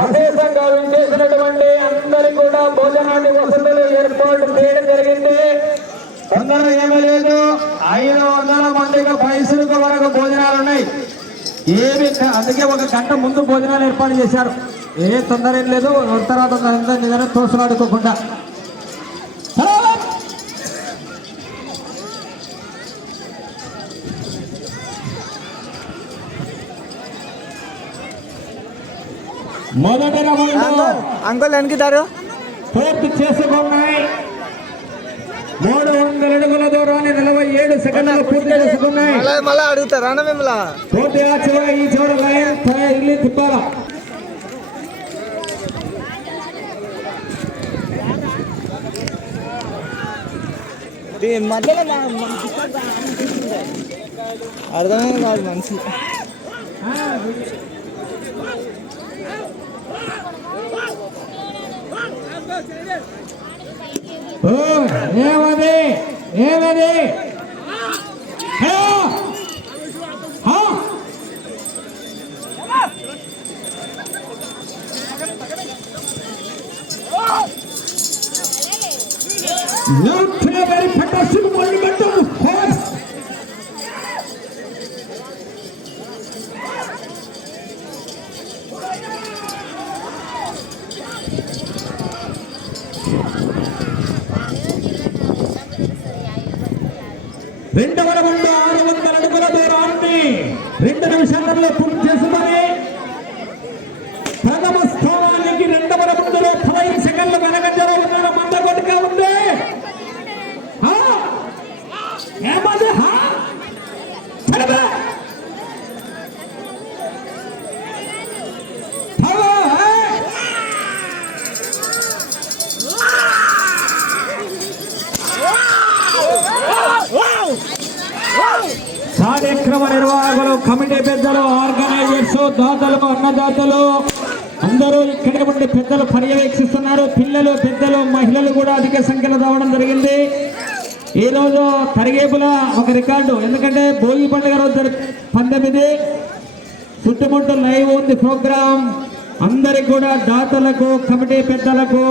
అశేషంగా వించేసినటువంటి అందరికి కూడా భోజనాన్ని వసతులు ఏర్పాటు చేయడం జరిగింది. తొందర ఏమీ లేదు. 500 మందికి పైసలకు వరకు భోజనాలు ఉన్నాయి. ఏమి అందుకే ఒక గంట ముందు భోజనాలు ఏర్పాటు చేశారు. ఏ తొందర ఏం లేదు. తర్వాత నిజంగా తోసులాడుకోకుండా మొదటి రౌండ్ అంకుల్ వెనకితారు పూర్తి చేసుకున్నాయి. 300 అడుగుల దూరాన్ని 47 సెకండ్లు పూర్తి చేసుకున్నాయి. మళ్ళా అడుగుతారా మిమ్మల్ని పూర్తి ఆ చివర ఈ చివర లైన్ ఇల్లు తిప్పాలా. అర్థమైంది కాదు మనిషి ఏమది ఏమది వెరీ ఫంటాస్టిక్ మళ్ళీ పెట్టారు. రెండవ రౌండ్ 600 అడుగుల దూరాన్ని 2 నిమిషాలలో పూర్తి చేసుకొని ప్రథమ స్థానానికి రెండవ రౌండ్లో 15 సెకండ్లు వెనకంజలో ఉన్న మందకొట్టుగా ఉంది. ఏమది కార్యక్రమ నిర్వాహకులు, కమిటీ పెద్దలు, ఆర్గనైజర్స్, దాతలు, అన్నదాతలు అందరూ ఇక్కడే ఉండి పెద్దలు పర్యవేక్షిస్తున్నారు. పిల్లలు, పెద్దలు, మహిళలు కూడా అధిక సంఖ్యలో రావడం జరిగింది. ఈరోజు తరిగేపుల ఒక రికార్డు, ఎందుకంటే భోగి పండుగ రోజు 18 చుట్టుముట్టు లైవ్ ఉంది ప్రోగ్రాం. అందరికి కూడా దాతలకు, కమిటీ పెద్దలకు,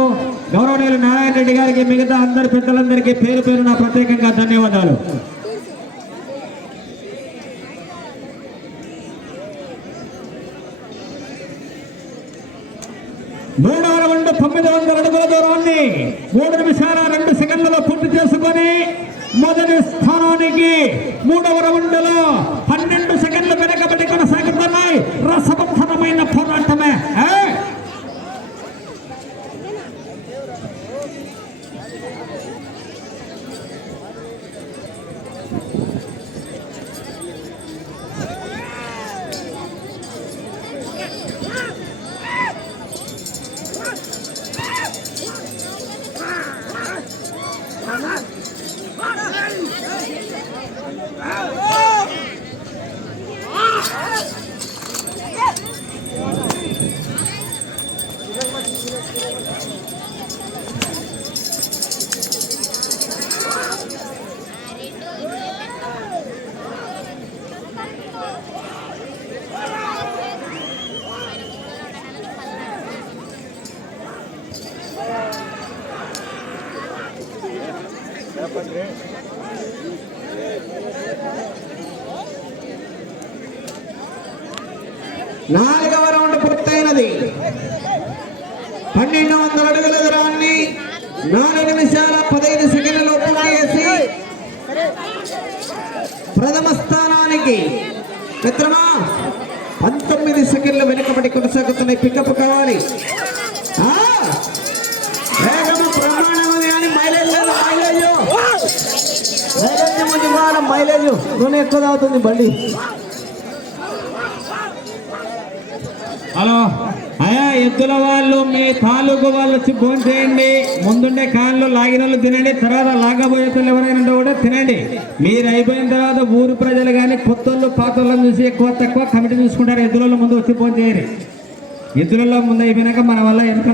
గౌరవనీయులు నారాయణ రెడ్డి గారికి, మిగతా అందరి పెద్దలందరికీ పేరు పేరు నా ప్రత్యేకంగా ధన్యవాదాలు. మూడవ రౌండ్ 900 అడుగుల దూరాన్ని 3 నిమిషాల 2 సెకండ్లలో పూర్తి చేసుకొని మొదటి స్థానానికి 3వ రౌండ్లో 12 సెకండ్లు వెనకబడి కొనసాగుతున్నాయి. రసవత్తరమైన పోరాటమే. నాలుగవ రౌండ్ పూర్తయినది. 1200 అడుగుల దూరాన్ని 4 నిమిషాల 15 సెకండ్లలో పూర్తి చేసి ప్రథమ స్థానానికి మిత్రమా 19 సెకండ్లు వెనుకబడి కొనసాగుతున్నాయి. పికప్ కావాలి. మైలేజ్ నూనె ఎక్కువ తాగుతుంది బండి. హలో అయా, ఎద్దుల వాళ్ళు మీ తాలూకు వాళ్ళు వచ్చి భోజనం చేయండి. ముందుండే కాళ్ళు లాగిన వాళ్ళు తినండి. తర్వాత లాగబోయేతలు ఎవరైనా కూడా తినండి. మీరు అయిపోయిన తర్వాత ఊరు ప్రజలు కానీ కొత్తోళ్ళు పాతోళ్ళని చూసి ఎక్కువ తక్కువ కమిటీ చూసుకుంటారు. ఎద్దులలో ముందు వచ్చి భోజనం చేయరు. ఎద్దులలో ముందు అయిపోయినాక మన వల్ల ఎంత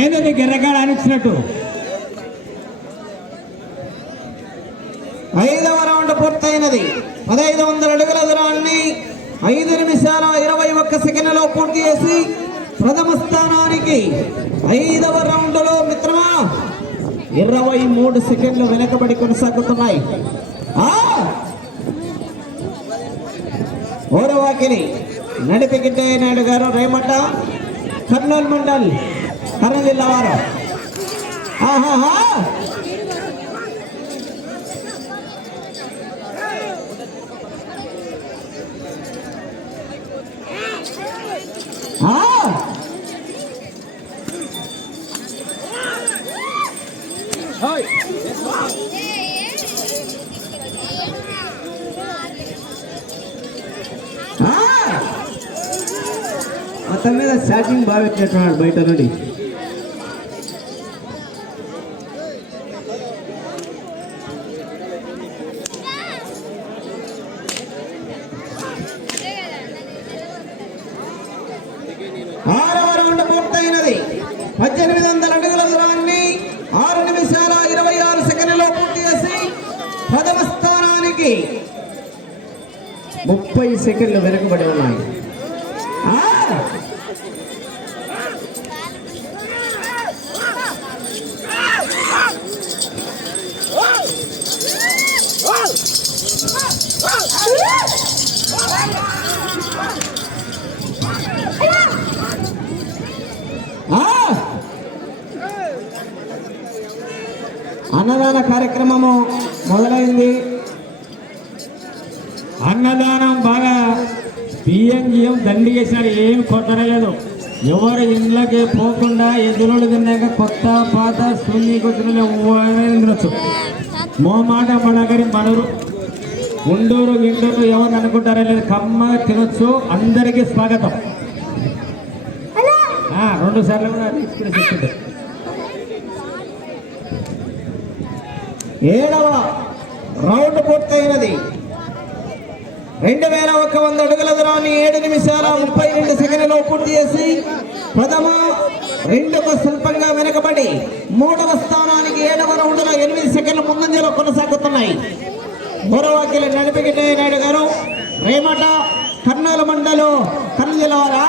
ఏదది గెర్రగాడ అనిచ్చినట్టు 5వ రౌండ్ పూర్తయినది. 1500 అడుగుల దూరాన్ని 5 నిమిషాల 21 సెకండ్లలో పూర్తి చేసి ప్రథమ స్థానానికి 5వ రౌండ్లో మిత్రమా 23 సెకండ్లు వెనకబడి కొనసాగుతున్నాయి. ఓరవాకిలి నడిపి గిట్టయ్య నాయుడు గారు, రేమట, కర్నూలు మండల్, కర్నూలు జిల్లా వారు. ఆహాహా మొత్తం మీద స్టార్టింగ్ బాగా పెట్టినట్టున్నాడు బయట నుండి. ఆరవ రౌండ్ పూర్తయినది. 1800 అడుగుల దూరాన్ని 6 నిమిషాల 26 సెకండ్లలో పూర్తి చేసి ప్రథమ స్థానానికి 30 సెకండ్లు వెనుకబడి ఉన్నాయి. అన్నదాన కార్యక్రమము మొదలైంది. అన్నదానం బాగా బియ్యం గియ్యం దండి చేసినారు, ఏం కొట్టలేదు. ఎవరు ఇంట్లోకి పోకుండా ఎదురులు తిన్నాక కొత్త పాత శూన్య కొద్దిలో తినొచ్చు. మోమాట మనగరి మనరు ఉండూరు గిండూరు ఎవరు అనుకుంటారో లేదు, కమ్మగా తినొచ్చు. అందరికీ స్వాగతం. 2 సార్లు కూడా చెప్తుంది. 7వ రౌండ్ పూర్తయినది. 2100 అడుగుల దూరాన్ని 7 నిమిషాల 32 సెకండ్లలో పూర్తి చేసి ప్రథమ 2కు స్వల్పంగా వెనుకబడి 3వ స్థానానికి 7వ రౌండ్లో 8 సెకండ్ల ముందంజలో కొనసాగుతున్నాయి. బోరవాకిలి నడిపి గిట్టయ్య నాయుడు గారు, రేమట, కర్నూలు మండలు, కర్నూలు జిల్లా వారా.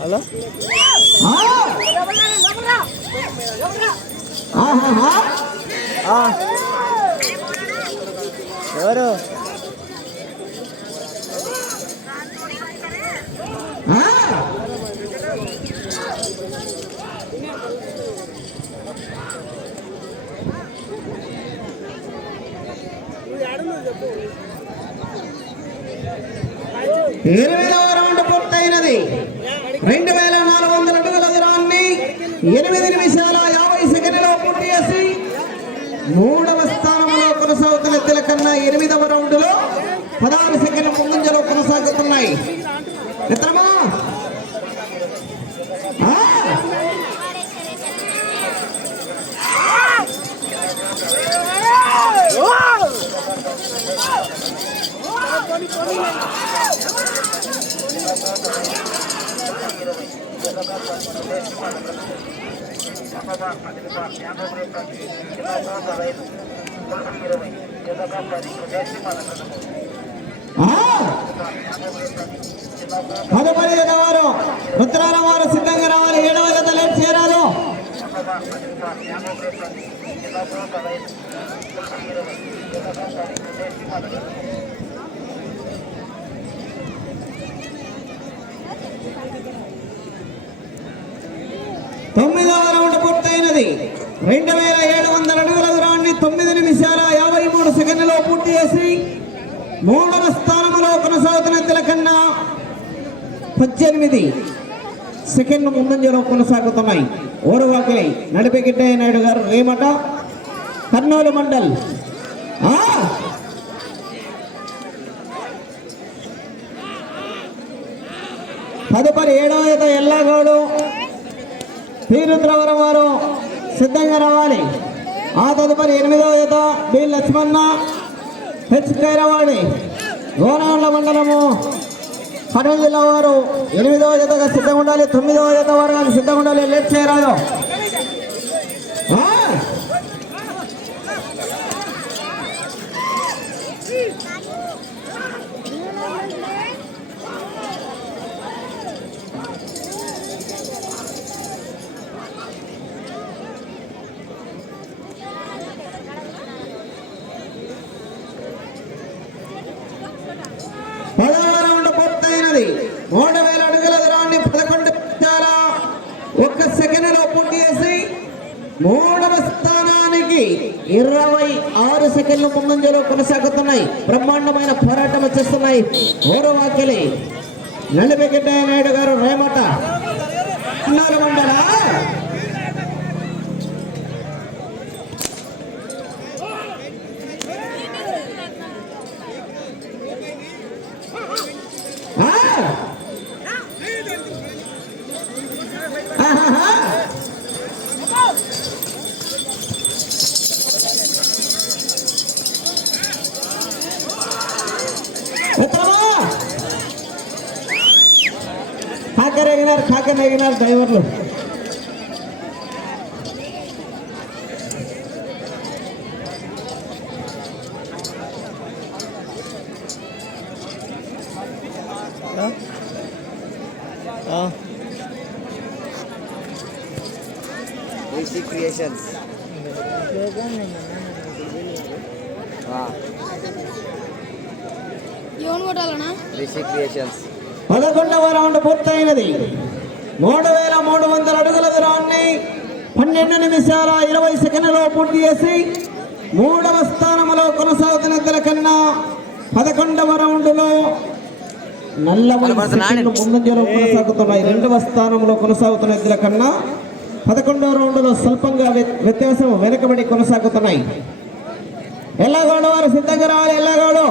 హలో ఎవరు? 8వ రౌండ్ పూర్తయినది. 2400 అడుగుల దూరాన్ని 8 నిమిషాల 50 సెకండ్లలో పూర్తి చేసి 3వ స్థానంలో కొనసాగుతున్న తిలకన్నా 8వ రౌండ్లో 16 సెకండ్ల ముందంజలో కొనసాగుతున్నాయి. మిత్రమా పదమూడు వారు ఉత్తరాల వారు సిద్ధంగా రావాలి. 7వ జత లేట్ చేరాలి. తొమ్మిదవ రౌండ్ పూర్తయినది. 2700 అడుగుల దూరాన్ని 9 నిమిషాల 53 సెకండ్లలో పూర్తి చేసి 3వ స్థానంలో కొనసాగుతున్న తిలకన్నా 18 సెకండ్లు ముందంజలో కొనసాగుతున్నాయి. ఓరవాకిలి నడిపి గిట్టయ్య నాయుడు గారు, రేమట, కర్నూలు మండల్. తదుపరి 7వ జత ఎల్లగౌడు తీరుద్రవరం వారు సిద్ధంగా రావాలి. ఆ తదుపరి 8వ జత బి లక్ష్మణ హెచ్ కైరవాణి గోనాళ్ళ మండలము కర్నూలు జిల్లా వారు 8వ జతగా సిద్ధంగా ఉండాలి. 9వ జత వారు సిద్ధంగా ఉండాలి. లేట్ చేయరాదు. పూర్తయినది. 3000 అడుగుల దూరాన్ని 11 నిమిషాల 1 సెకండ్లో పూర్తి చేసి 3వ స్థానానికి 26 సెకండ్ల ముందంజలో కొనసాగుతున్నాయి. బ్రహ్మాండమైన పోరాటం చేస్తున్నాయి. ఓరవాకిలి నలిపెగడ్డ నాయుడు గారు రేమట మండల కాకరేగినారు డ్రైవర్లు. క్రియేషన్స్ క్రియేషన్స్ 11వ రౌండ్ పూర్తయినది. 3300 అడుగుల దూరాన్ని 12 నిమిషాల 20 సెకండ్లలో పూర్తి చేసి 3వ స్థానంలో కొనసాగుతున్న ఎద్దుల కన్నా 11వ రౌండ్లో 40 సెకండ్లు ముందంజలో కొనసాగుతున్నాయి. 2వ స్థానంలో కొనసాగుతున్న ఎద్దుల కన్నా 11వ రౌండ్లో స్వల్పంగా వ్యత్యాసం వెనుకబడి కొనసాగుతున్నాయి. ఎల్లగౌడ వారు సిద్ధంగా రావాలి. ఎల్లగౌడు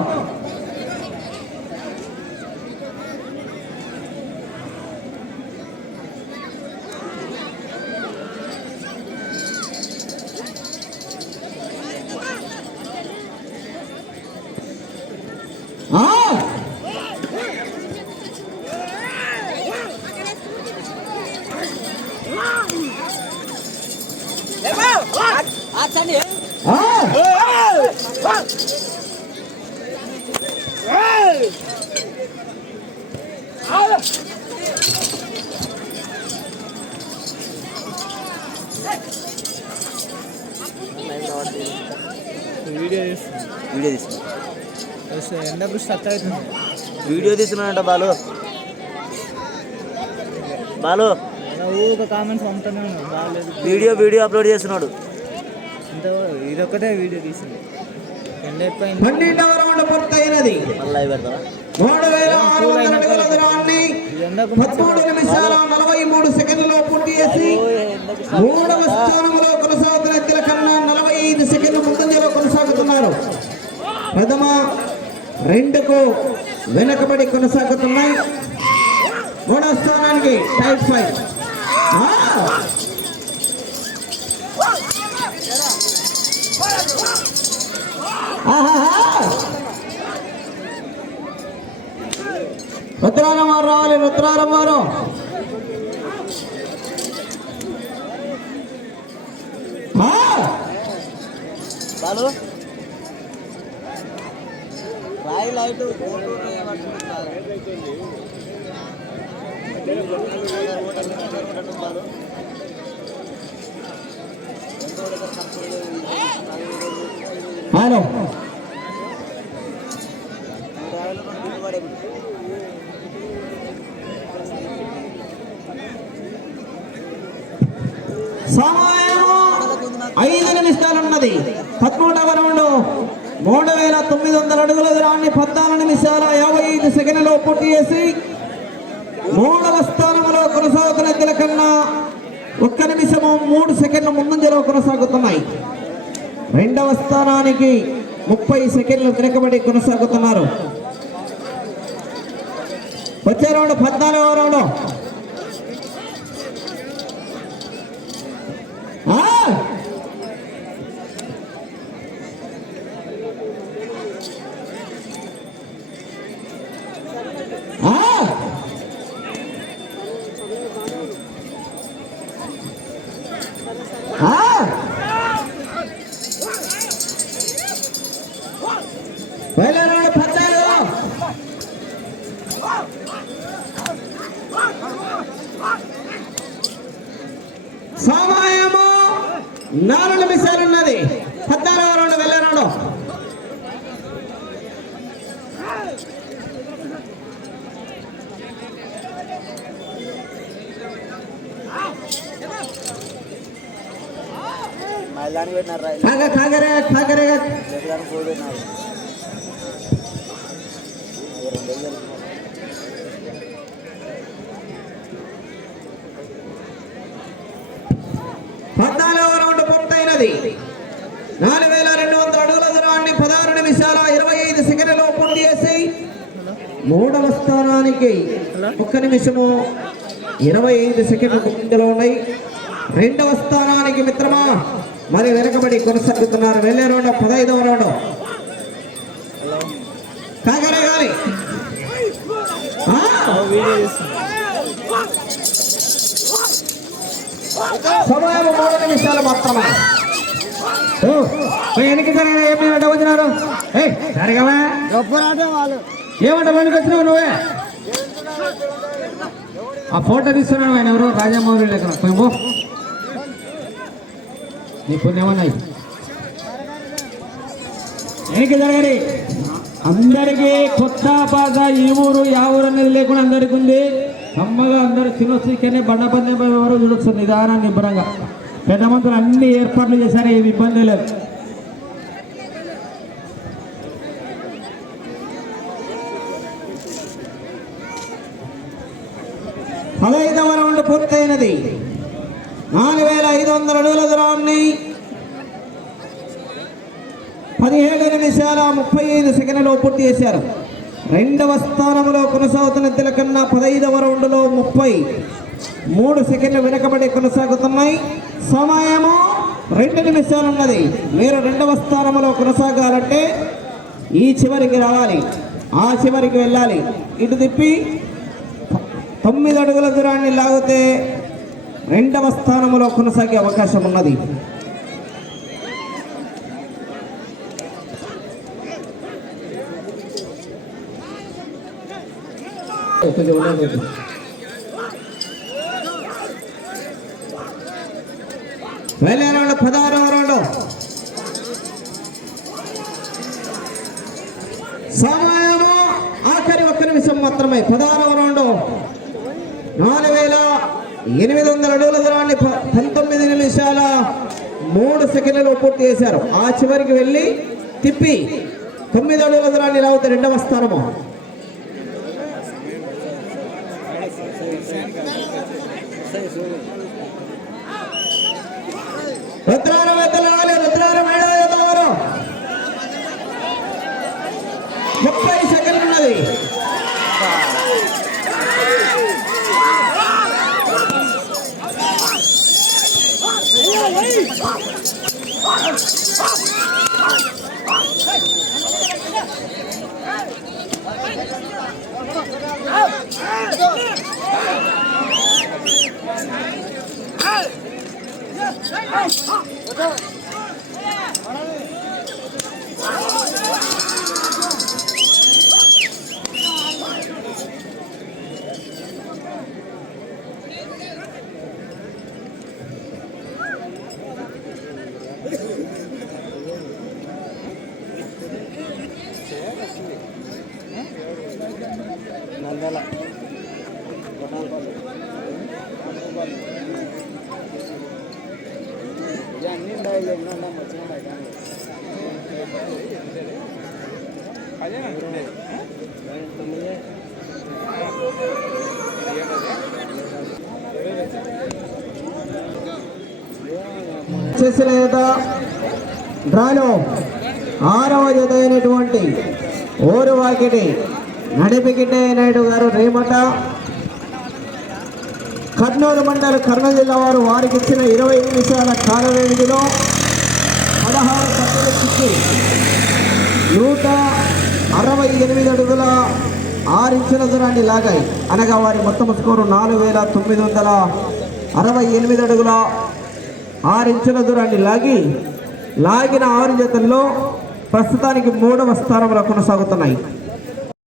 వీడియో తీస్తున్నాడంట బాలు కామెంట్స్ పంపుతున్నాడు. వీడియో అప్లోడ్ చేస్తున్నాడు. ఇదొక్కటే వీడియో తీసింది. 12వ రౌండ్ పూర్తయినది. 3600 అడుగుల దూరాన్ని 13 నిమిషాల 43 సెకండ్లలో పూర్తి చేసి 3వ స్థానంలో కొనసాగుతున్న ఎద్దుల కన్నా 45 సెకండ్ల ముందంజలో కొనసాగుతున్నారు. ప్రథమ 2కు వెనకబడి కొనసాగుతున్నాయి. 3వ స్థానానికి టైప్ 5. రుద్రారం వారు రావాలి. రుద్రారం వారు లైట్ హలో సమయం 5 నిమిషాలున్నది. 13వ రౌండ్ 3900 అడుగుల దూరాన్ని 14 నిమిషాల 55 సెకండ్లలో పూర్తి చేసి 3వ స్థానంలో కొనసాగుతున్న ఎద్దుల కన్నా 1 నిమిషము 3 సెకండ్ల ముందంజలో కొనసాగుతున్నాయి. 2వ స్థానానికి 30 సెకండ్లు వెనుకబడి కొనసాగుతున్నారు. వచ్చే రౌండ్ 14వ రౌండ్. బయలుదేరాడు 14. సమయము 4 నిమిషాలు ఉన్నది. 14వ రౌండ్ వెళ్ళాడు. మైదానికి పెట్టినారు కాగరే పోయి పెట్టినారు. 14వ రౌండ్ పూర్తయినది. 4200 అడుగుల దూరాన్ని 16 నిమిషాల 25 సెకండ్లలో పూర్తి చేసి 3వ స్థానానికి 1 నిమిషము 25 సెకండ్లు ముందులో ఉన్నాయి. 2వ స్థానానికి మిత్రమా మరి వెనకబడి కొనసాగుతున్నారు. వెళ్ళే రౌండ్ 15వ రౌండ్. కాగరే గాలి సమయం 3 నిమిషాలు మాత్రమే. వెనక్కి ఏమైనా వచ్చినారు? ఏమంట వెనక్కి వచ్చినావు నువ్వే? ఆ ఫోటో తీస్తున్నాడు ఆయన ఎవరు? రాజమౌళి లెక్కన పోయి నీ పుణ్యమన్నాయి. వెనక్కి జరగని అందరికీ కొత్త పాత ఈ ఊరు యా ఊరు అనేది లేకుండా అందరికి ఉంది. అమ్మగా అందరూ తినొచ్చు. ఇక్కడనే బండపందెం ఎవరు చూడొచ్చు నిదానాన్ని నిబ్బరంగా. పెద్ద మంత్రులు అన్ని ఏర్పాట్లు చేశారు. ఏమి ఇబ్బంది లేదు. పదహైదవ రౌండ్ పూర్తయినది. 4500 అడుగుల దూరాన్ని 17 నిమిషాల 35 సెకండ్లలో పూర్తి చేశారు. 2వ స్థానంలో కొనసాగుతున్న తిలకన్నా 15వ రౌండ్లో 33 సెకండ్లు వెనకబడి కొనసాగుతున్నాయి. సమయము 2 నిమిషాలు ఉన్నది. మీరు 2వ స్థానంలో కొనసాగాలంటే ఈ చివరికి రావాలి, ఆ చివరికి వెళ్ళాలి. ఇటు తిప్పి 9 అడుగుల దూరాన్ని లాగితే 2వ స్థానంలో కొనసాగే అవకాశం ఉన్నది. వెళ్ళే రౌండ్ 16వ రౌండ్. సమయము ఆఖరి 1 నిమిషం మాత్రమే. 16వ రౌండ్ 4800 అడుగుల దూరాన్ని 19 నిమిషాల 3 సెకండ్లలో పూర్తి చేశారు. ఆ చివరికి వెళ్ళి తిప్పి 9 అడుగుల దూరాన్ని లాగితే 2వ స్థానము. రుద్రారం ఎత్తలాలి. రుద్రారం 30 సెకండ్లు ఉన్నది. చేసిన డ్రాలో 6వ జత అయినటువంటి ఓరువాకిటి నడిపికిటే నాయుడు గారు రేమట కర్నూలు మండల కర్నూలు జిల్లా వారు వారికి ఇచ్చిన 20 నిమిషాల కాల వ్యవధిలో 16 పట్టులు చిక్కి 168 అడుగుల 6 ఇంచుల దూరాన్ని లాగాయి. అనగా వారి మొత్తం స్కోరు 4968 అడుగుల 6 ఇంచుల దూరాన్ని లాగిన 6 జతల్లో ప్రస్తుతానికి 3వ స్థానంలో కొనసాగుతున్నాయి.